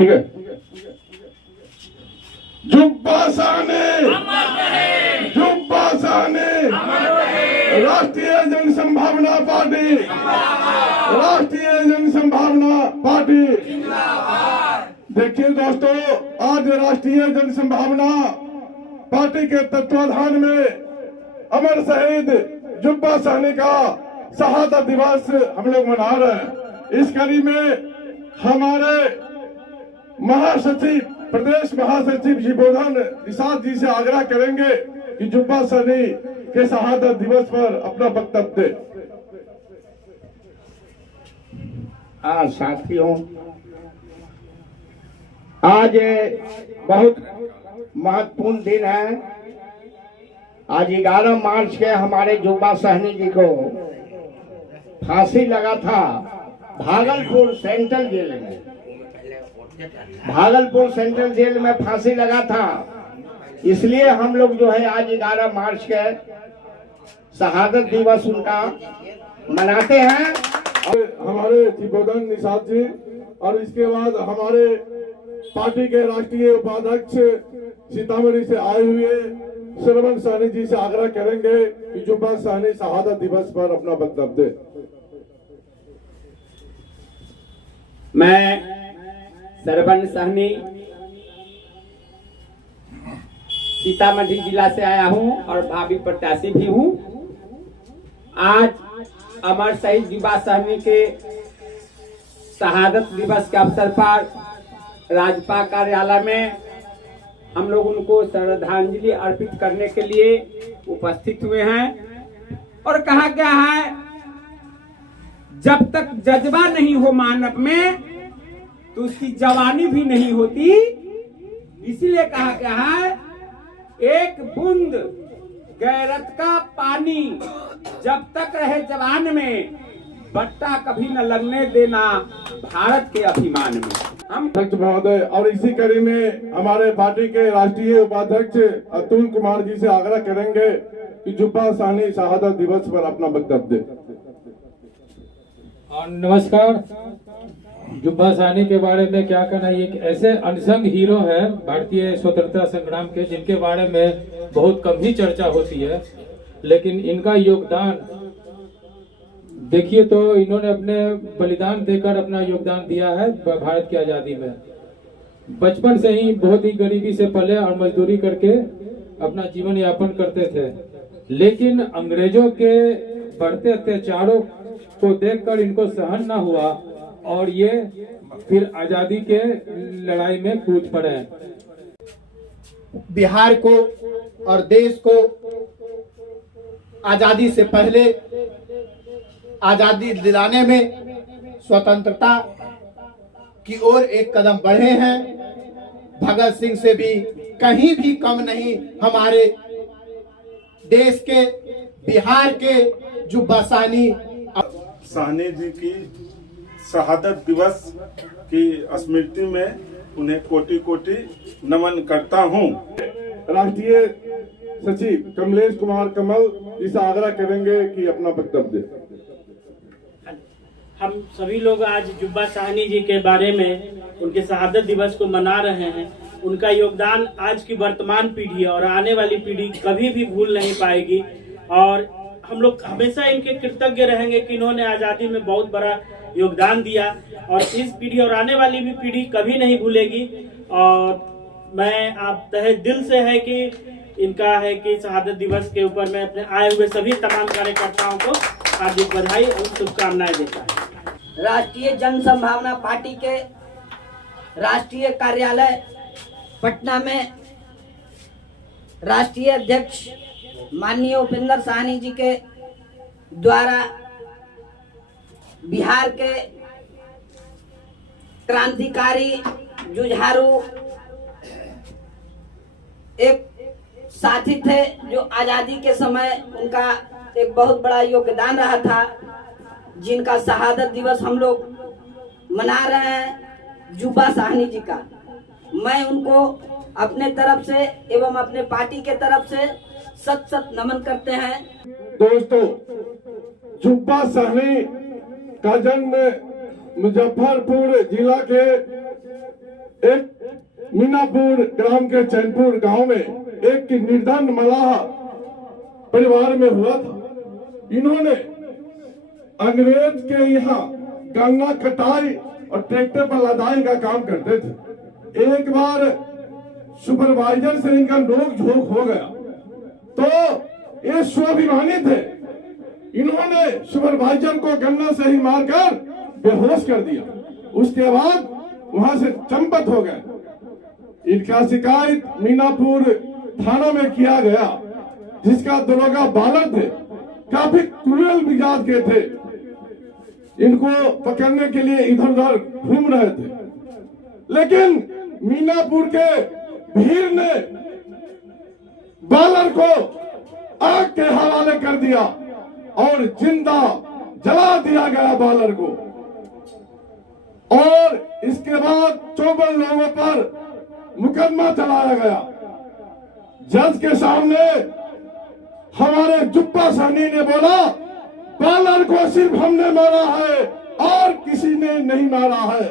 ठीक है। जुब्बा साहनी, जुब्बा साहनी, राष्ट्रीय जनसंभावना पार्टी, राष्ट्रीय जनसंभावना पार्टी। देखिए दोस्तों, आज राष्ट्रीय जनसंभावना पार्टी के तत्वाधान में अमर शहीद जुब्बा साहनी का शहादत दिवस हम लोग मना रहे हैं। इस कड़ी में हमारे महासचिव, प्रदेश महासचिव शिवोधन निषाद जी से आग्रह करेंगे कि जुब्बा साहनी के शहादत दिवस पर अपना वक्तव्य दे। साथियों, आज बहुत महत्वपूर्ण दिन है। आज 11 मार्च के हमारे जुब्बा साहनी जी को फांसी लगा था भागलपुर सेंट्रल जेल में। भागलपुर सेंट्रल जेल में फांसी लगा था, इसलिए हम लोग जो है आज 11 मार्च के शहादत दिवस उनका मनाते हैं। हमारे शिवोधन निषाद जी और इसके बाद हमारे पार्टी के राष्ट्रीय उपाध्यक्ष सीतामढ़ी से आए हुए सरवन साहनी जी से आग्रह करेंगे कि जुब्बा साहनी शहादत दिवस पर अपना वक्तव्य दे। मैं सरवन साहनी सीतामढ़ी जिला से आया हूं और भावी प्रत्याशी भी हूं। आज अमर शहीद जुब्बा साहनी के शहादत दिवस के अवसर पर राजपा कार्यालय में हम लोग उनको श्रद्धांजलि अर्पित करने के लिए उपस्थित हुए हैं। और कहा गया है, जब तक जज्बा नहीं हो मानव में तो उसकी जवानी भी नहीं होती। इसीलिए कहा गया है, एक बूंद गैरत का पानी जब तक रहे जवान में, बट्टा कभी न लगने देना भारत के अभिमान में। हम अध्यक्ष महोदय और इसी कड़ी में हमारे पार्टी के राष्ट्रीय उपाध्यक्ष अतुल कुमार जी से आग्रह करेंगे कि जुब्बा साहनी शहादत दिवस पर अपना वक्तव्य दे। नमस्कार। जुब्बा साहनी के बारे में क्या कहना, ये एक ऐसे अनसंग हीरो है भारतीय स्वतंत्रता संग्राम के, जिनके बारे में बहुत कम ही चर्चा होती है, लेकिन इनका योगदान देखिए तो इन्होंने अपने बलिदान देकर अपना योगदान दिया है भारत की आजादी में। बचपन से ही बहुत ही गरीबी से पले और मजदूरी करके अपना जीवन यापन करते थे, लेकिन अंग्रेजों के बढ़ते अत्याचारों को देखकर इनको सहन न हुआ और ये फिर आजादी के लड़ाई में कूद पड़े। बिहार को और देश को आजादी से पहले आजादी दिलाने में, स्वतंत्रता की ओर एक कदम बढ़े हैं। भगत सिंह से भी कहीं भी कम नहीं हमारे देश के, बिहार के जुब्बा साहनी जी की शहादत दिवस की स्मृति में उन्हें कोटि कोटि नमन करता हूं। राष्ट्रीय सचिव कमलेश कुमार कमल इसे आग्रह करेंगे कि अपना वक्तव्य दे। हम सभी लोग आज जुब्बा साहनी जी के बारे में, उनके शहादत दिवस को मना रहे हैं। उनका योगदान आज की वर्तमान पीढ़ी और आने वाली पीढ़ी कभी भी भूल नहीं पाएगी और हम लोग हमेशा इनके कृतज्ञ रहेंगे कि इन्होंने आज़ादी में बहुत बड़ा योगदान दिया और इस पीढ़ी और आने वाली भी पीढ़ी कभी नहीं भूलेगी। और मैं आप तहे दिल से है कि इनका है कि शहादत दिवस के ऊपर मैं अपने आए हुए सभी तमाम कार्यकर्ताओं को हार्दिक बधाई और शुभकामनाएं देता हूँ। राष्ट्रीय जनसंभावना पार्टी के राष्ट्रीय कार्यालय पटना में राष्ट्रीय अध्यक्ष माननीय उपेंद्र साहनी जी के द्वारा बिहार के क्रांतिकारी जुझारू एक साथी थे, जो आजादी के समय उनका एक बहुत बड़ा योगदान रहा था, जिनका शहादत दिवस हम लोग मना रहे हैं, जुब्बा साहनी जी का। मैं उनको अपने तरफ से एवं अपने पार्टी के तरफ से सत सत नमन करते हैं। दोस्तों, जुब्बा साहनी का जन्म मुजफ्फरपुर जिला के एक मीनापुर ग्राम के चैनपुर गांव में एक निर्धन मलाह परिवार में हुआ था। इन्होंने अंग्रेज के यहाँ गन्ना कटाई और ट्रैक्टर पर लदाई का काम करते थे। एक बार सुपरवाइजर से इनका नोक झोंक हो गया तो ये स्वाभिमानी थे, इन्होंने सुपरवाइजर को गन्ना से ही मारकर बेहोश कर दिया। उसके बाद वहां से चंपत हो गए। इनका शिकायत मीनापुर थाना में किया गया, जिसका दरोगा बालक थे, काफी क्रूरल मिजाज के थे। इनको पकड़ने के लिए इधर उधर घूम रहे थे, लेकिन मीनापुर के भीड़ ने बालर को आग के हवाले कर दिया और जिंदा जला दिया गया बालर को। और इसके बाद 54 लोगों पर मुकदमा चलाया गया। जज के सामने हमारे जुब्बा सहनी ने बोला, बालर को सिर्फ हमने मारा है और किसी ने नहीं मारा है।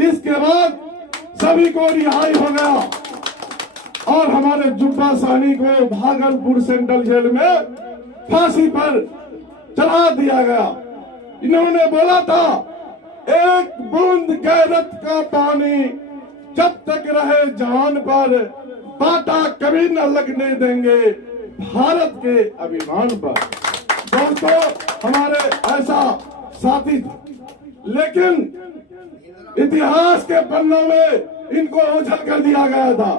इसके बाद सभी को रिहाई हो गया और हमारे जुब्बा सहनी को भागलपुर सेंट्रल जेल में फांसी पर चढ़ा दिया गया। इन्होंने बोला था, एक बूंद गैरत का पानी जब तक रहे जान पर, बाटा कभी न लगने देंगे भारत के अभिमान पर। दोस्तों, हमारे ऐसा साथी थे, लेकिन इतिहास के पन्नों में इनको ओझल कर दिया गया था।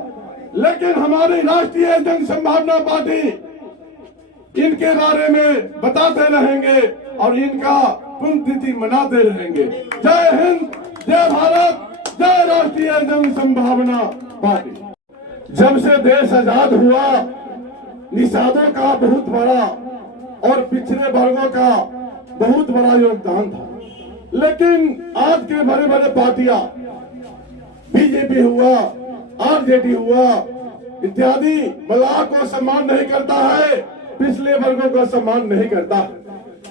लेकिन हमारी राष्ट्रीय जन संभावना पार्टी इनके बारे में बताते रहेंगे और इनका पुण्यतिथि मनाते रहेंगे। जय हिंद, जय भारत, जय राष्ट्रीय जन संभावना पार्टी। जब से देश आजाद हुआ, निषादों का बहुत बड़ा और पिछड़े वर्गों का बहुत बड़ा योगदान था। लेकिन आज के बड़े बड़े पार्टियां, बीजेपी हुआ, आरजेडी हुआ इत्यादि, मलाह को सम्मान नहीं करता है, पिछले वर्गों का सम्मान नहीं करता।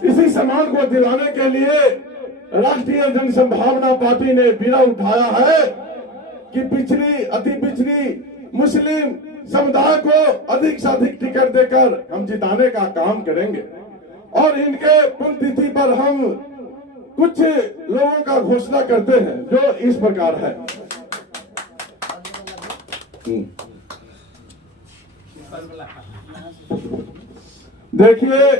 इसी सम्मान को दिलाने के लिए राष्ट्रीय जन संभावना पार्टी ने बीड़ा उठाया है कि पिछड़ी, अति पिछड़ी मुस्लिम समुदाय को अधिक से अधिक टिकट देकर हम जिताने का काम करेंगे। और इनके पुण्यतिथि पर हम कुछ लोगों का घोषणा करते हैं, जो इस प्रकार है। देखिए,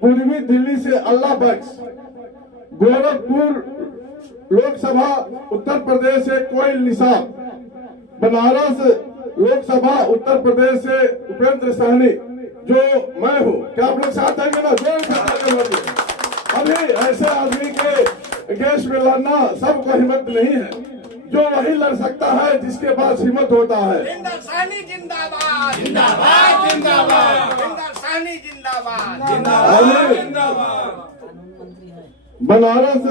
पूर्वी दिल्ली से अल्लाह बख्श, गोरखपुर लोकसभा उत्तर प्रदेश से कोयल निसाब, बनारस लोकसभा उत्तर प्रदेश से उपेंद्र सहनी, जो मैं हूँ। क्या आप लोग साथ आएंगे ना? जोर से। अभी ऐसे आदमी के गैस में लड़ना सबको हिम्मत नहीं है, जो वही लड़ सकता है जिसके पास हिम्मत होता है। सहनी जिंदाबाद, जिंदाबाद, जिंदाबाद, सहनी जिंदाबाद, जिंदाबाद, जिंदाबाद। बनारस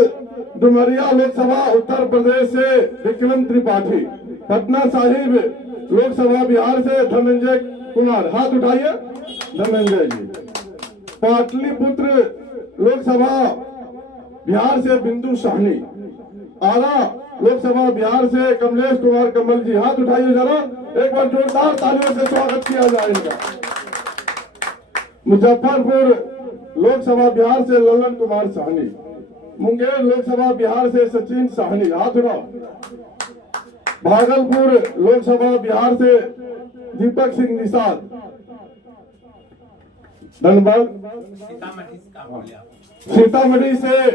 डुमरिया लोकसभा उत्तर प्रदेश से विक्रम त्रिपाठी, पटना साहिब लोकसभा बिहार से धनंजय कुमार, हाथ उठाइए धनंजय जी। पाटलिपुत्र लोकसभा बिहार से बिंदु साहनी, आरा लोकसभा बिहार से कमलेश कुमार कमल जी, हाथ उठाइए जरा, एक बार जोरदार तालियों से स्वागत किया जाए इनका। मुजफ्फरपुर लोकसभा बिहार से ललन कुमार साहनी, मुंगेर लोकसभा बिहार से सचिन साहनी, हाथ उठाओ। भागलपुर लोकसभा बिहार से दीपक सिंह निषाद, धनबाद। सीतामढ़ी से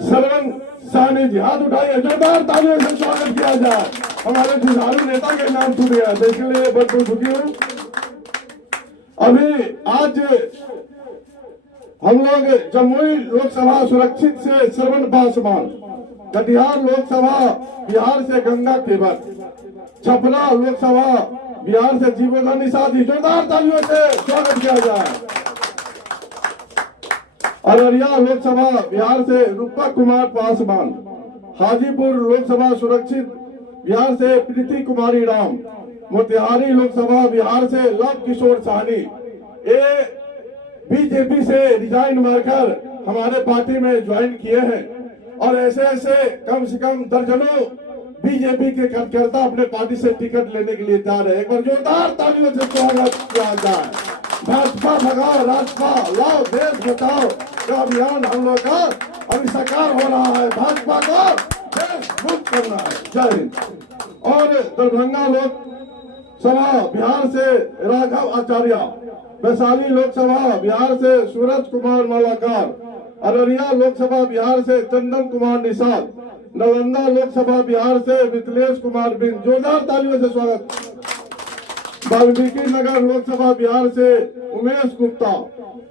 सरवन साहनी जी, हाथ उठाइए, जोरदार तालियों से स्वागत किया जाए। हमारे जुझारू नेता के नाम छूट गया, तो इसके लिए बहुत बहुत दुखी हूँ। अभी आज हम लोग जमुई लोकसभा सुरक्षित से श्रवण पासवान, कटिहार लोकसभा बिहार से गंगा केवल, छपरा लोकसभा बिहार से जीवोधन निषाद, जोरदार तालियों से स्वागत किया जाए। अररिया लोकसभा बिहार से रूपक कुमार पासवान, हाजीपुर लोकसभा सुरक्षित बिहार से प्रीति कुमारी राम, मोतिहारी लोकसभा बिहार से लव किशोर साहनी। ये बीजेपी से रिजाइन मारकर हमारे पार्टी में ज्वाइन किए हैं और ऐसे ऐसे कम से कम दर्जनों बीजेपी के कार्यकर्ता अपने पार्टी से टिकट लेने के लिए जा रहे हैं। एक बार जोरदार तालियों से स्वागत किया जाए। भाजपा भगाओ, राजपा लाओ, देश बचाओ का अभियान हम लोग का अभी साकार हो रहा है। भाजपा को देश मुक्त करना है। जय हिंद। और दरभंगा लोकसभा बिहार से राघव आचार्य, वैशाली लोकसभा बिहार से सूरज कुमार मालाकार, अररिया लोकसभा बिहार से चंदन कुमार निषाद, नालंदा लोकसभा बिहार से मिथिलेश कुमार बिन। जोरदार तालियों से स्वागत। वाल्मीकि नगर लोकसभा बिहार से उमेश गुप्ता,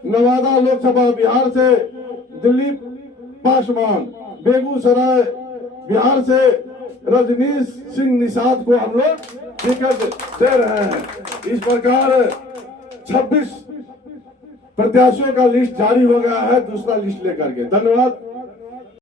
नवादा लोकसभा बिहार से दिलीप पासवान, बेगूसराय बिहार से रजनीश सिंह निषाद को हम लोग टिकट दे रहे हैं। इस प्रकार 26 प्रत्याशियों का लिस्ट जारी हो गया है, दूसरा लिस्ट लेकर के। धन्यवाद।